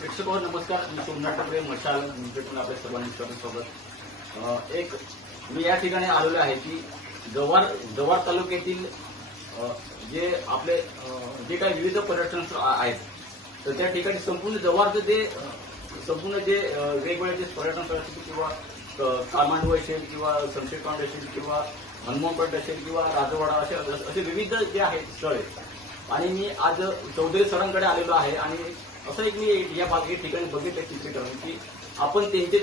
प्रेक्षक हो, नमस्कार. मी सोमनाथ ठाकरे मशाल. म्हणजे आपल्या सर्वांनी स्वागत. सोबत एक मी या ठिकाणी आलेलो आहे की जवार जवार तालुक्यातील जे आपले जे काही विविध पर्यटन स्थळ आहेत तर त्या ठिकाणी संपूर्ण जव्हारचं जे संपूर्ण जे वेगवेगळे जे पर्यटन स्थळ असतील किंवा कामांडू असेल किंवा सनसेट असेल किंवा हनुमानपट असेल किंवा राजवाडा असे असे विविध जे आहेत स्थळ आहेत आणि मी आज चौधरी सरांकडे आलेलो आहे आणि असं एक मी या या ठिकाणी बघितलं चित्रीकरण की आपण त्यांचे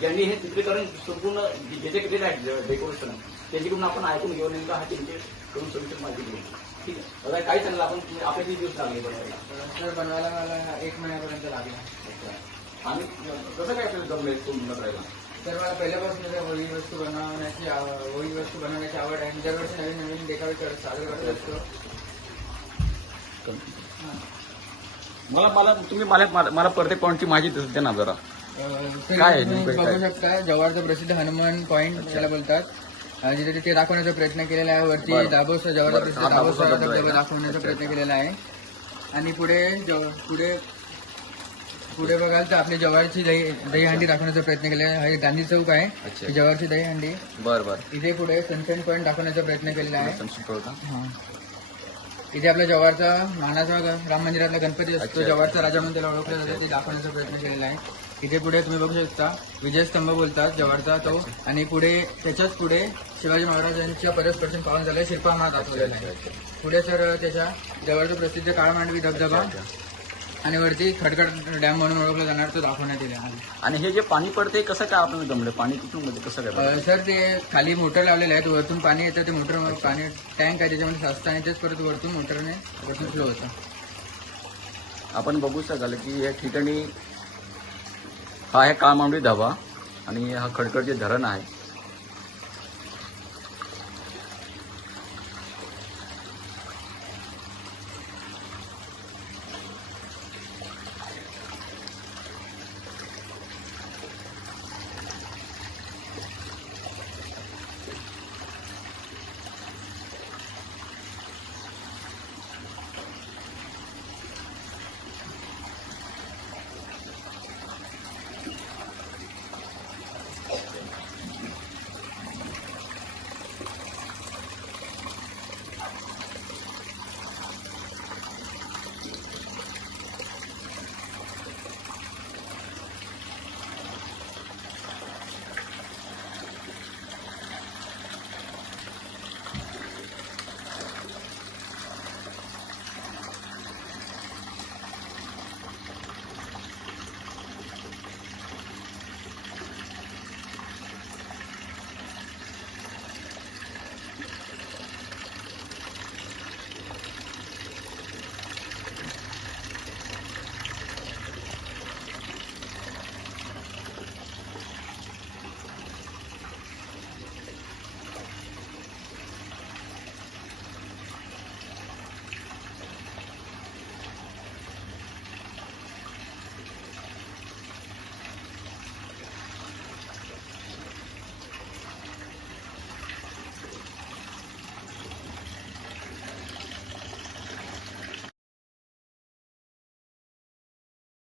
ज्यांनी हे चित्रीकरण संपूर्ण जे जे केलेले आहेत डेकोरेशन त्यांच्याकडून आपण ऐकून घेऊन नेमकं हा त्यांच्याकडून सविस्तर माहिती घेऊ ठीक आहे? आता काय सांगलं आपण आपले किती दिवस लागले बनवायला? सर बनवायला मला एक महिन्यापर्यंत लागला. आणि कसं काय आपल्याला जमलंय तो म्हणत राहिला तर मला पहिल्यापासून त्या होळी वस्तू बनवण्याची होळी वस्तू बनवण्याची आवड आहे. दरवर्षी नवीन नवीन देखावे सादर करत असतो. मला मला तुम्ही मला मला- मला प्रत्येक पॉईंटची माहिती द्या ना जरा. काय आहे तुम्ही नेमकं बघू काय? शकता जव्हारचं प्रसिद्ध हनुमान पॉईंट याला बोलतात. अं, जिथे तिथे दाखवण्याचा प्रयत्न केलेला आहे वरती बरं. जव्हारचा बरं, प्रसिद्ध हा धबधबा धबधबा? दाखवण्याचा प्रयत्न. केलेला आहे. आणि पुढे जव- पुढे पुढे बघाल तर आपली जव्हारची दही दहीहंडी दाखवण्याचा प्रयत्न केलेला आहे. हा गांधी चौक आहे. अच्छा. जव्हारची दहीहंडी बर बर. इथे पुढे सनशाईन पॉईंट दाखवण्याचा प्रयत्न केलेला आहे. संक्षिप्त होता हा. इथे आपल्या जव्हारचा मानाचा राम मंदिरातला गणपती असतो. जव्हारचा राजा म्हणून त्याला ओळखलं जातं. ते दाखवण्याचा प्रयत्न केलेला आहे. इथे पुढे तुम्ही बघू शकता विजयस्तंभ बोलतात जव्हारचा तो. आणि पुढे त्याच्याच पुढे शिवाजी महाराजांच्या परस्पर्शन पावन झालं शिल्पा महाल दाखवलेला आहे. पुढे सर त्याच्या जवळचा प्रसिद्ध काळमांडवी धबधबा. आणि वरती खडकड डॅम म्हणून ओळखला जाणार तो दाखवण्यात येईल आणि हे जे पाणी पडते कसं काय आपल्याला जमलं? पाणी कुठून म्हणजे कसं काय अ, सर ते खाली मोटर लावलेले आहेत वरतून पाणी येतं ते मोटर पाणी टँक आहे त्याच्यामध्ये साचतं आणि तेच परत वरतून मोटरने वरतून फ्लो होतं. आपण बघू शकाल की या ठिकाणी हा आहे काळमांडवी धाबा आणि हा खडकड जे धरण आहे.